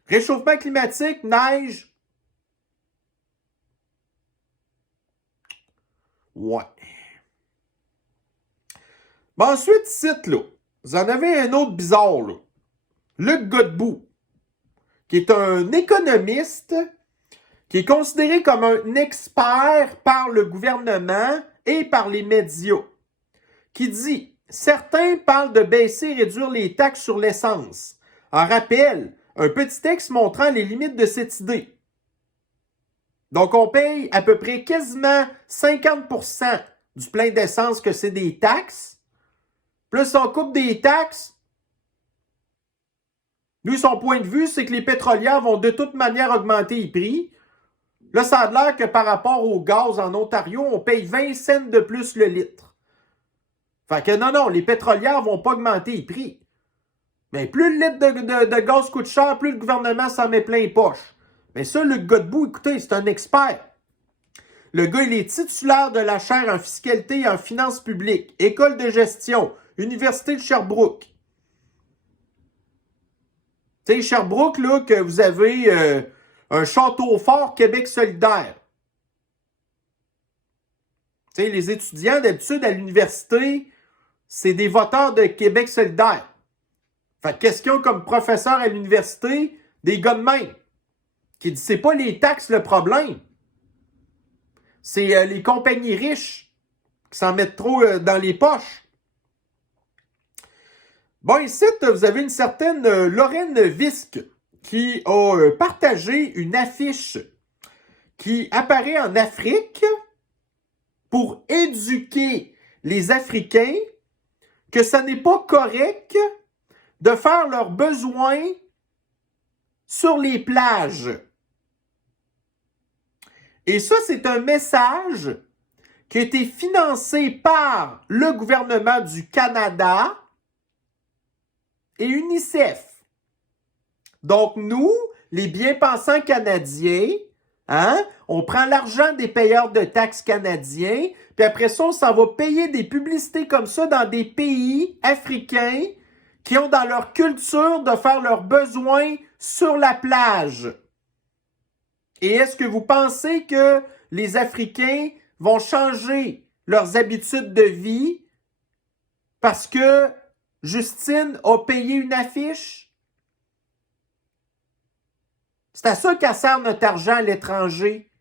Réchauffement climatique, neige. Ouais. Bon, ensuite, site là. Vous en avez un autre bizarre, là. Luc Godbout, qui est un économiste, qui est considéré comme un expert par le gouvernement et par les médias, qui dit « Certains parlent de baisser et réduire les taxes sur l'essence. En rappel, un petit texte montrant les limites de cette idée. Donc, on paye à peu près quasiment 50% du plein d'essence que c'est des taxes. Plus on coupe des taxes, lui, son point de vue, c'est que les pétrolières vont de toute manière augmenter les prix. Là, ça a l'air que par rapport au gaz en Ontario, on paye 20 cents de plus le litre. Fait que non, les pétrolières vont pas augmenter les prix. Mais plus le litre de gaz coûte cher, plus le gouvernement s'en met plein les poches. Mais ça, Luc Godbout, écoutez, c'est un expert. Le gars, il est titulaire de la chaire en fiscalité et en finances publiques, école de gestion, Université de Sherbrooke. Tu sais, Sherbrooke, là, que vous avez un château fort Québec solidaire. Tu sais, les étudiants, d'habitude, à l'université, c'est des voteurs de Québec solidaire. Fait que qu'est-ce qu'ils ont comme professeur à l'université? Des gars de même. Qui disent, c'est pas les taxes le problème. C'est les compagnies riches qui s'en mettent trop dans les poches. Bon, ici, vous avez une certaine Lorraine Visque qui a partagé une affiche qui apparaît en Afrique pour éduquer les Africains que ça n'est pas correct de faire leurs besoins sur les plages. Et ça, c'est un message qui a été financé par le gouvernement du Canada et UNICEF. Donc, nous, les bien-pensants canadiens, on prend l'argent des payeurs de taxes canadiens, puis après ça, on s'en va payer des publicités comme ça dans des pays africains qui ont dans leur culture de faire leurs besoins sur la plage. Et est-ce que vous pensez que les Africains vont changer leurs habitudes de vie parce que Justine a payé une affiche? C'est à ça qu'elle sert notre argent à l'étranger.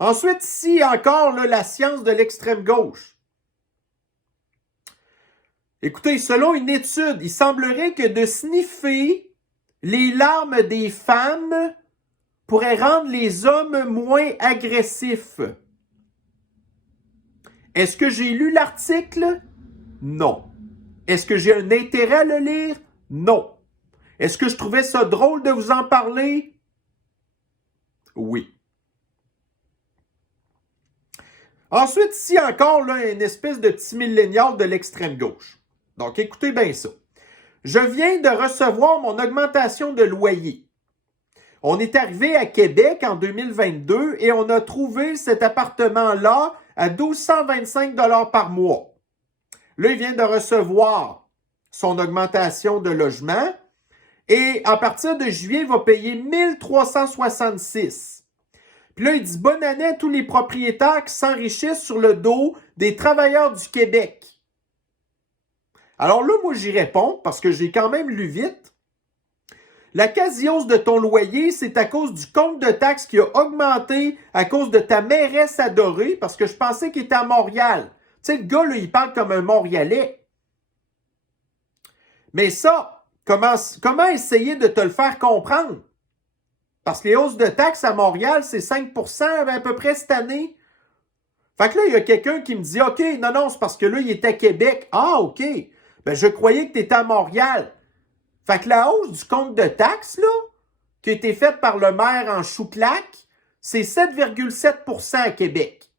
Ensuite, ici encore, là, la science de l'extrême gauche. Écoutez, selon une étude, il semblerait que de sniffer les larmes des femmes pourrait rendre les hommes moins agressifs. Est-ce que j'ai lu l'article? Non. Est-ce que j'ai un intérêt à le lire? Non. Est-ce que je trouvais ça drôle de vous en parler? Oui. Ensuite, ici encore, là, une espèce de petit millénial de l'extrême gauche. Donc, écoutez bien ça. Je viens de recevoir mon augmentation de loyer. On est arrivé à Québec en 2022 et on a trouvé cet appartement-là à 1 225 $ par mois. Là, il vient de recevoir son augmentation de logement et à partir de juillet, il va payer 1 366. Puis là, il dit « Bonne année à tous les propriétaires qui s'enrichissent sur le dos des travailleurs du Québec. » Alors là, moi, j'y réponds parce que j'ai quand même lu vite. La quasi-hausse de ton loyer, c'est à cause du compte de taxes qui a augmenté à cause de ta mairesse adorée, parce que je pensais qu'il était à Montréal. Tu sais, le gars, là, il parle comme un Montréalais. Mais ça, comment essayer de te le faire comprendre? Parce que les hausses de taxes à Montréal, c'est 5% à peu près cette année. Fait que là, il y a quelqu'un qui me dit, OK, non, c'est parce que là, il est à Québec. Ah, OK. Ben, je croyais que tu étais à Montréal. Fait que la hausse du compte de taxes, là, qui a été faite par le maire en chou-claque, c'est 7,7% à Québec.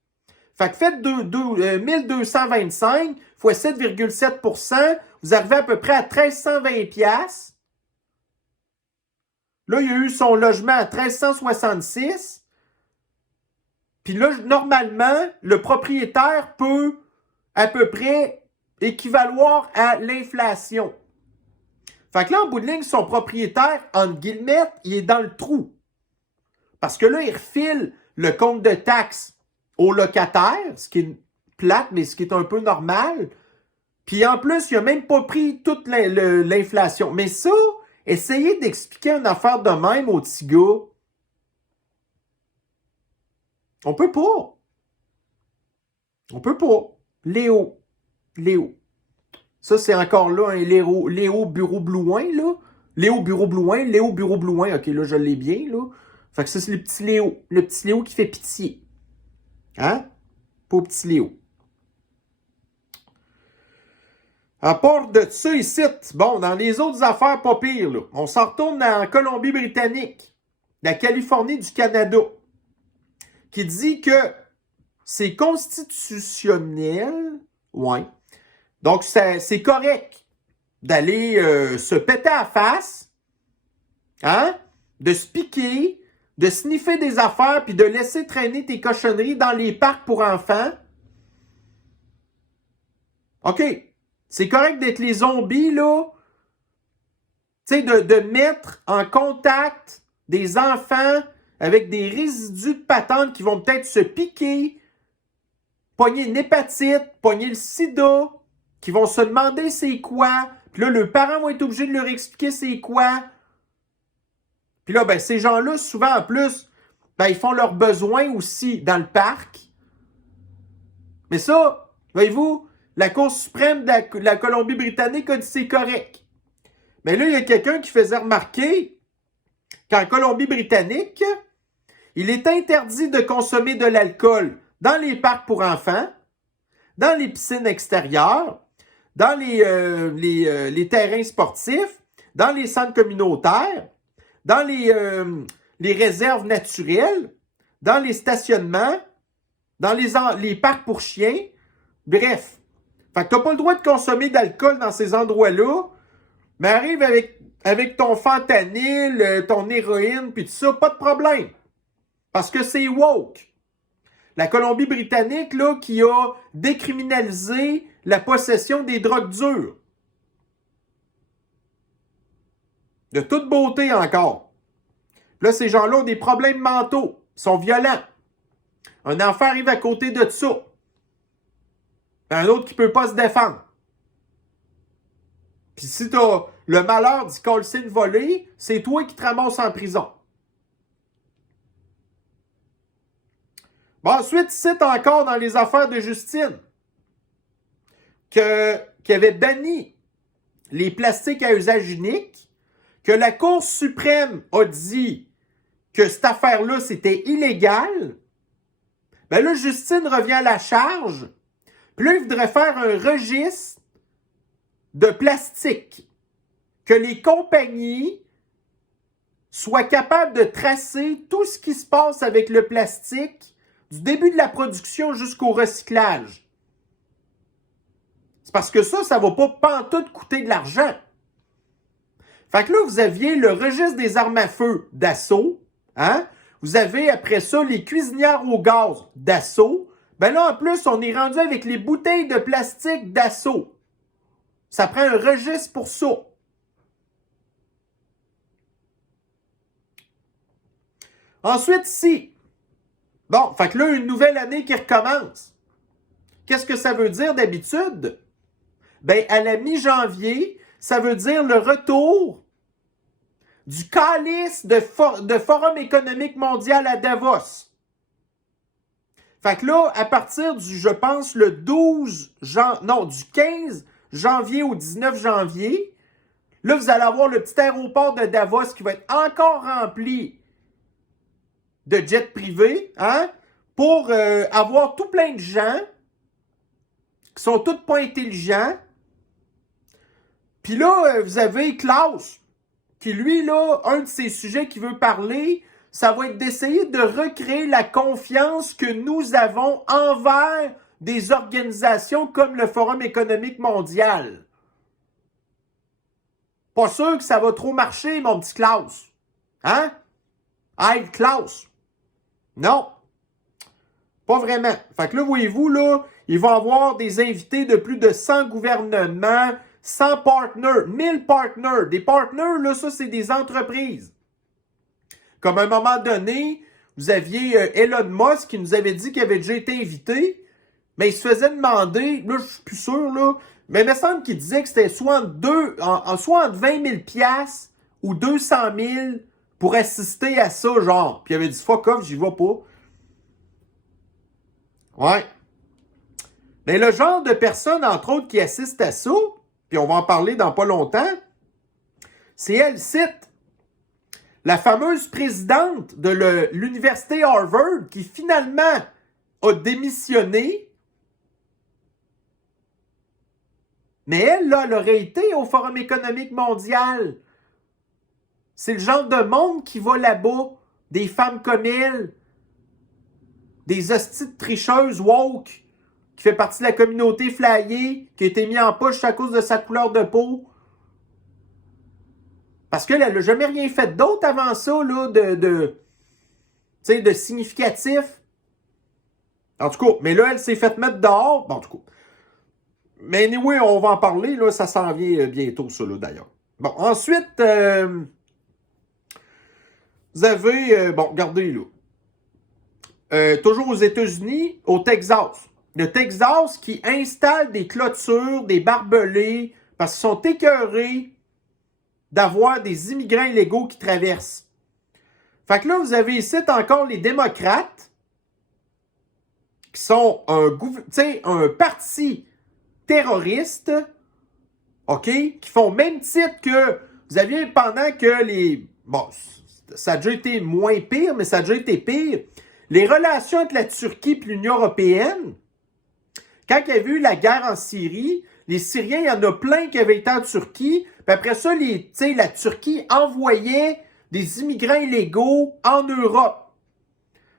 Fait que faites 1225 fois 7,7%, vous arrivez à peu près à 1320 $. Là, il y a eu son logement à 1366. Puis là, normalement, le propriétaire peut à peu près équivaloir à l'inflation. Fait que là, en bout de ligne, son propriétaire, entre guillemets, il est dans le trou. Parce que là, il refile le compte de taxes aux locataires, ce qui est plate, mais ce qui est un peu normal. Puis en plus, il n'a même pas pris toute l'inflation. Mais ça, essayez d'expliquer une affaire de même au petit gars. On peut pas. On peut pas. Léo. Ça, c'est encore là un Léo Bureau Blouin, là. Léo Bureau Blouin. OK, là, je l'ai bien, là. Fait que ça, c'est le petit Léo. Le petit Léo qui fait pitié. Hein? Pas petit Léo. À part de ça ici, bon, dans les autres affaires pas pires, là, on s'en retourne en Colombie-Britannique, la Californie du Canada, qui dit que c'est constitutionnel, ouais. Donc, c'est correct d'aller se péter à la face, hein, de se piquer, de sniffer des affaires, puis de laisser traîner tes cochonneries dans les parcs pour enfants. OK. C'est correct d'être les zombies, là. Tu sais, de mettre en contact des enfants avec des résidus de patentes qui vont peut-être se piquer, pogner une hépatite, pogner le sida, qui vont se demander c'est quoi. Puis là, leurs parents vont être obligés de leur expliquer c'est quoi. Puis là, ben, ces gens-là, souvent en plus, ben, ils font leurs besoins aussi dans le parc. Mais ça, voyez-vous, la Cour suprême de la Colombie-Britannique a dit c'est correct. Mais là, il y a quelqu'un qui faisait remarquer qu'en Colombie-Britannique, il est interdit de consommer de l'alcool dans les parcs pour enfants, dans les piscines extérieures, dans les terrains sportifs, dans les centres communautaires, dans les réserves naturelles, dans les stationnements, dans les parcs pour chiens. Bref. Fait que t'as pas le droit de consommer d'alcool dans ces endroits-là, mais arrive avec ton fentanyl, ton héroïne, puis tout ça, pas de problème. Parce que c'est woke. La Colombie-Britannique, là, qui a décriminalisé la possession des drogues dures. De toute beauté encore. Là, ces gens-là ont des problèmes mentaux. Ils sont violents. Un enfant arrive à côté de ça. Un autre qui ne peut pas se défendre. Puis si tu as le malheur d'y coller une volée, c'est toi qui te ramasses en prison. Bon, ensuite, cite encore dans les affaires de Justine qui avait banni les plastiques à usage unique, que la Cour suprême a dit que cette affaire-là, c'était illégal. Ben là, Justine revient à la charge. Puis là, il voudrait faire un registre de plastique. Que les compagnies soient capables de tracer tout ce qui se passe avec le plastique du début de la production jusqu'au recyclage. C'est parce que ça va pas pantoute coûter de l'argent. Fait que là, vous aviez le registre des armes à feu d'assaut, hein? Vous avez après ça les cuisinières au gaz d'assaut. Ben là, en plus, on est rendu avec les bouteilles de plastique d'assaut. Ça prend un registre pour ça. Ensuite, ici. Bon, fait que là, une nouvelle année qui recommence. Qu'est-ce que ça veut dire d'habitude? ben à la mi-janvier, ça veut dire le retour du calice de Forum économique mondial à Davos. Fait que là, à partir du, je pense, le du 15 janvier au 19 janvier, là, vous allez avoir le petit aéroport de Davos qui va être encore rempli de jets privés, hein, pour avoir tout plein de gens qui sont tous pas intelligents. Puis là, vous avez Klaus, qui lui, là, un de ses sujets qu'il veut parler, ça va être d'essayer de recréer la confiance que nous avons envers des organisations comme le Forum économique mondial. Pas sûr que ça va trop marcher, mon petit Klaus. Hein? Hey, Klaus. Non. Pas vraiment. Fait que là, voyez-vous, là, il va y avoir des invités de plus de 100 gouvernements, 100 partners, 1000 partners. Des partners, là, ça, c'est des entreprises. Comme à un moment donné, vous aviez Elon Musk qui nous avait dit qu'il avait déjà été invité, mais il se faisait demander, là, je suis plus sûr, là, mais il me semble qu'il disait que c'était soit entre 20 000 piastres ou 200 000 pour assister à ça, genre. Puis il avait dit, fuck off, j'y vais pas. Ouais. Mais le genre de personnes, entre autres, qui assistent à ça, puis on va en parler dans pas longtemps, c'est elle cite la fameuse présidente de l'université Harvard qui finalement a démissionné. Mais elle, là, elle aurait été au Forum économique mondial. C'est le genre de monde qui va là-bas. Des femmes comme elle. Des hosties de tricheuses woke. Qui fait partie de la communauté flyée. Qui a été mis en poche à cause de sa couleur de peau. Parce qu'elle n'a jamais rien fait d'autre avant ça, là, de significatif. En tout cas, mais là, elle s'est faite mettre dehors. Bon, en tout cas. Mais anyway, on va en parler, là, ça s'en vient bientôt, ça, là, d'ailleurs. Bon, ensuite, vous avez, bon, regardez, là. Toujours aux États-Unis, au Texas. Le Texas qui installe des clôtures, des barbelés, parce qu'ils sont écœurés d'avoir des immigrants illégaux qui traversent. Fait que là, vous avez ici encore les démocrates, qui sont un parti terroriste, OK, qui font même titre que vous aviez pendant que les... Bon, ça a déjà été moins pire, mais ça a déjà été pire. Les relations entre la Turquie et l'Union européenne, quand il y avait eu la guerre en Syrie, les Syriens, il y en a plein qui avaient été en Turquie, puis après ça, la Turquie envoyait des immigrants illégaux en Europe.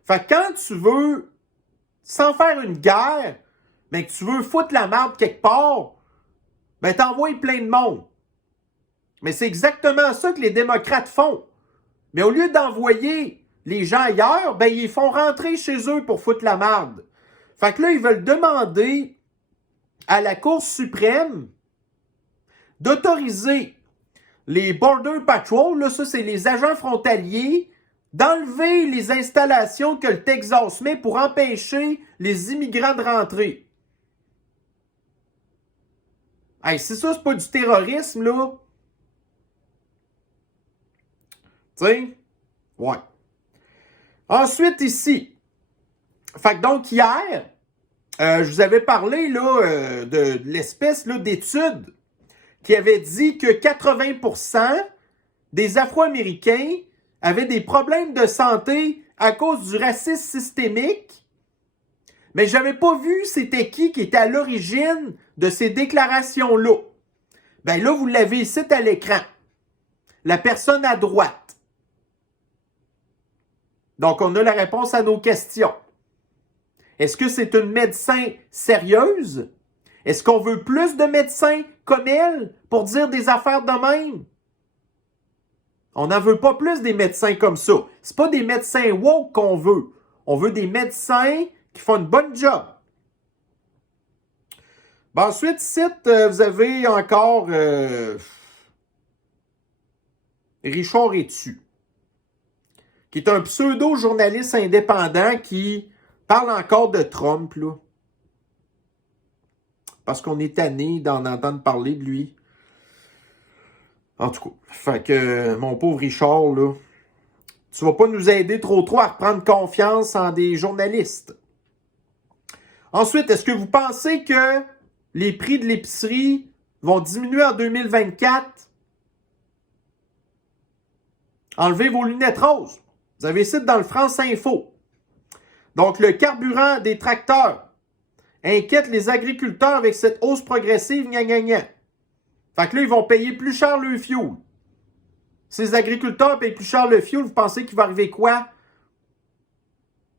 Fait que quand tu veux, sans faire une guerre, mais que tu veux foutre la merde quelque part, ben t'envoies plein de monde. Mais c'est exactement ça que les démocrates font. Mais au lieu d'envoyer les gens ailleurs, ben ils font rentrer chez eux pour foutre la merde. Fait que là, ils veulent demander à la Cour suprême d'autoriser les Border Patrol, là, ça c'est les agents frontaliers, d'enlever les installations que le Texas met pour empêcher les immigrants de rentrer. Hey, c'est ça, c'est pas du terrorisme, là. Tu sais? Ouais. Ensuite, ici. Fait que donc, hier, je vous avais parlé, là, de l'espèce, là, d'étude qui avait dit que 80% des Afro-Américains avaient des problèmes de santé à cause du racisme systémique. Mais je n'avais pas vu c'était qui était à l'origine de ces déclarations-là. Ben là, vous l'avez ici à l'écran. La personne à droite. Donc, on a la réponse à nos questions. Est-ce que c'est une médecin sérieuse? Est-ce qu'on veut plus de médecins comme elle pour dire des affaires de même? On n'en veut pas plus des médecins comme ça. C'est pas des médecins woke qu'on veut. On veut des médecins qui font une bonne job. Bon, ensuite, ici, vous avez encore Richard Etu, qui est un pseudo-journaliste indépendant qui parle encore de Trump, là. parce qu'on est tanné d'en entendre parler de lui. En tout cas, fait que mon pauvre Richard, là, tu vas pas nous aider trop à reprendre confiance en des journalistes. Ensuite, est-ce que vous pensez que les prix de l'épicerie vont diminuer en 2024? Enlevez vos lunettes roses. Vous avez le site dans le France Info. Donc, le carburant des tracteurs inquiète les agriculteurs avec cette hausse progressive, gna gna gna. Fait que là, ils vont payer plus cher le fuel. Si les agriculteurs payent plus cher le fuel, vous pensez qu'il va arriver quoi?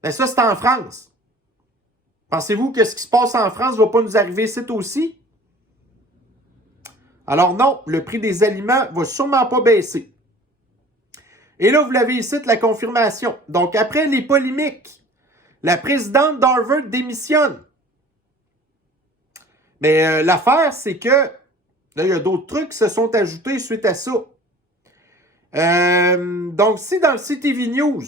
Ben ça, c'est en France. Pensez-vous que ce qui se passe en France ne va pas nous arriver ici aussi? Alors non, le prix des aliments ne va sûrement pas baisser. Et là, vous l'avez ici, la confirmation. Donc, après les polémiques, la présidente d'Harvard démissionne. Mais l'affaire, c'est que là, il y a d'autres trucs qui se sont ajoutés suite à ça. Donc, si dans le CTV News,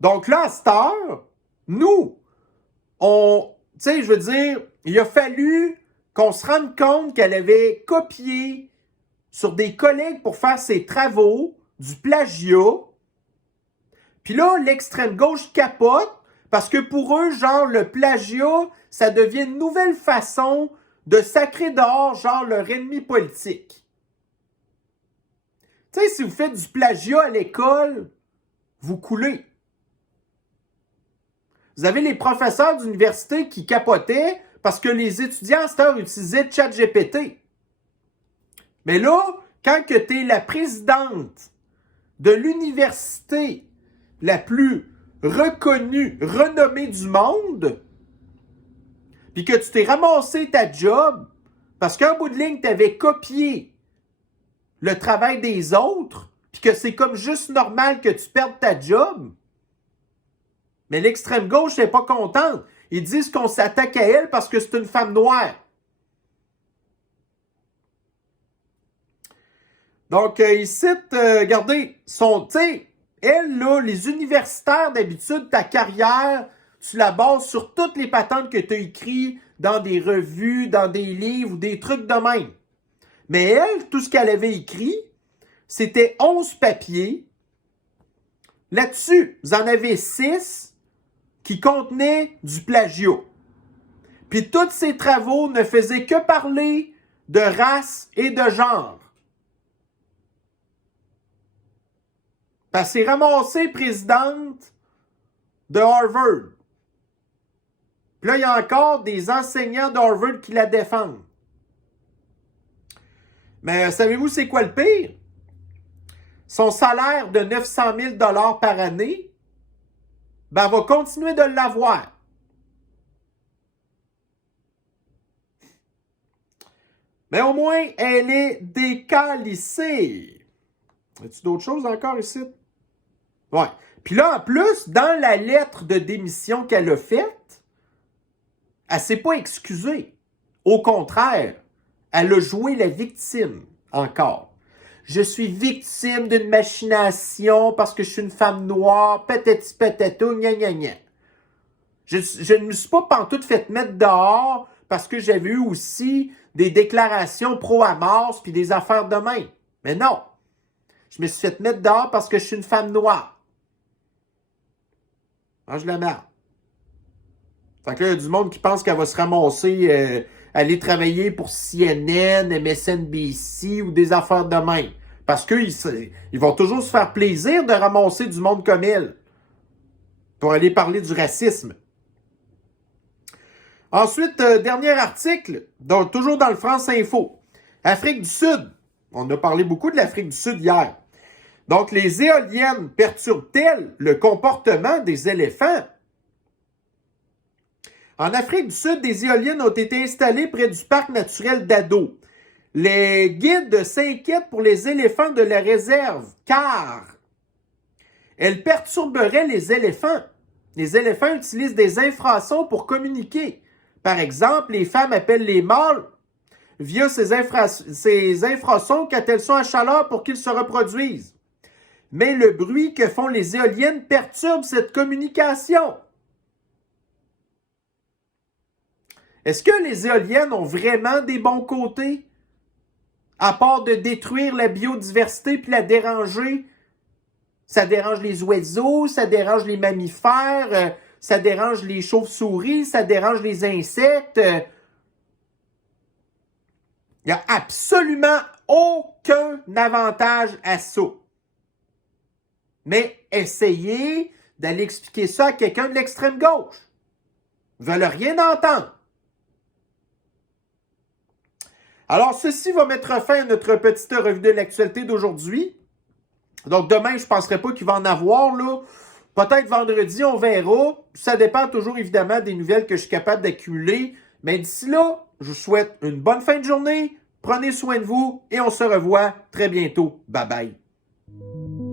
donc là, à cette heure, nous, tu sais, je veux dire, il a fallu qu'on se rende compte qu'elle avait copié sur des collègues pour faire ses travaux du plagiat. Puis là, l'extrême gauche capote parce que pour eux, genre, le plagiat, ça devient une nouvelle façon de sacrer dehors, genre, leur ennemi politique. Tu sais, si vous faites du plagiat à l'école, vous coulez. Vous avez les professeurs d'université qui capotaient parce que les étudiants à cette heure utilisaient ChatGPT. Mais là, quand tu es la présidente de l'université la plus reconnue, renommée du monde, puis que tu t'es ramassé ta job parce qu'en bout de ligne, tu avais copié le travail des autres, puis que c'est comme juste normal que tu perdes ta job, mais l'extrême gauche n'est pas contente. Ils disent qu'on s'attaque à elle parce que c'est une femme noire. Donc, ils citent, regardez, tu sais, elle, là, les universitaires, d'habitude, ta carrière, tu la bases sur toutes les patentes que tu as écrites dans des revues, dans des livres ou des trucs de même. Mais elle, tout ce qu'elle avait écrit, c'était 11 papiers. Là-dessus, vous en avez 6 qui contenaient du plagiat. Puis tous ces travaux ne faisaient que parler de race et de genre. Parce qu'elle s'est ramassée présidente de Harvard. Puis là, il y a encore des enseignants d'Harvard qui la défendent. Mais savez-vous c'est quoi le pire? Son salaire de 900 000 $ par année, ben, elle va continuer de l'avoir. Mais au moins, elle est décalissée. As-tu d'autres choses encore ici? Ouais. Puis là, en plus, dans la lettre de démission qu'elle a faite, elle ne s'est pas excusée. Au contraire, elle a joué la victime encore. Je suis victime d'une machination parce que je suis une femme noire, patati patato, gna gna gna. Je ne me suis pas pantoute fait mettre dehors parce que j'avais eu aussi des déclarations pro-Hamas puis des affaires de même. Mais non. Je me suis fait mettre dehors parce que je suis une femme noire. Mange la merde. Fait que là, il y a du monde qui pense qu'elle va se ramasser, aller travailler pour CNN, MSNBC ou des affaires de même. Parce qu'ils vont toujours se faire plaisir de ramasser du monde comme elle pour aller parler du racisme. Ensuite, dernier article, donc, toujours dans le France Info. Afrique du Sud. On a parlé beaucoup de l'Afrique du Sud hier. Donc, les éoliennes perturbent-elles le comportement des éléphants? En Afrique du Sud, des éoliennes ont été installées près du parc naturel d'Ado. Les guides s'inquiètent pour les éléphants de la réserve, car elles perturberaient les éléphants. Les éléphants utilisent des infrasons pour communiquer. Par exemple, les femmes appellent les mâles via ces infrasons quand elles sont à chaleur pour qu'ils se reproduisent. Mais le bruit que font les éoliennes perturbe cette communication. Est-ce que les éoliennes ont vraiment des bons côtés? À part de détruire la biodiversité puis la déranger? Ça dérange les oiseaux, ça dérange les mammifères, ça dérange les chauves-souris, ça dérange les insectes. Il n'y a absolument aucun avantage à ça. Mais essayez d'aller expliquer ça à quelqu'un de l'extrême gauche. Ils ne veulent rien entendre. Alors, ceci va mettre fin à notre petite revue de l'actualité d'aujourd'hui. Donc, demain, je ne penserai pas qu'il va en avoir, là. Peut-être vendredi, on verra. Ça dépend toujours, évidemment, des nouvelles que je suis capable d'accumuler. Mais d'ici là, je vous souhaite une bonne fin de journée. Prenez soin de vous et on se revoit très bientôt. Bye bye.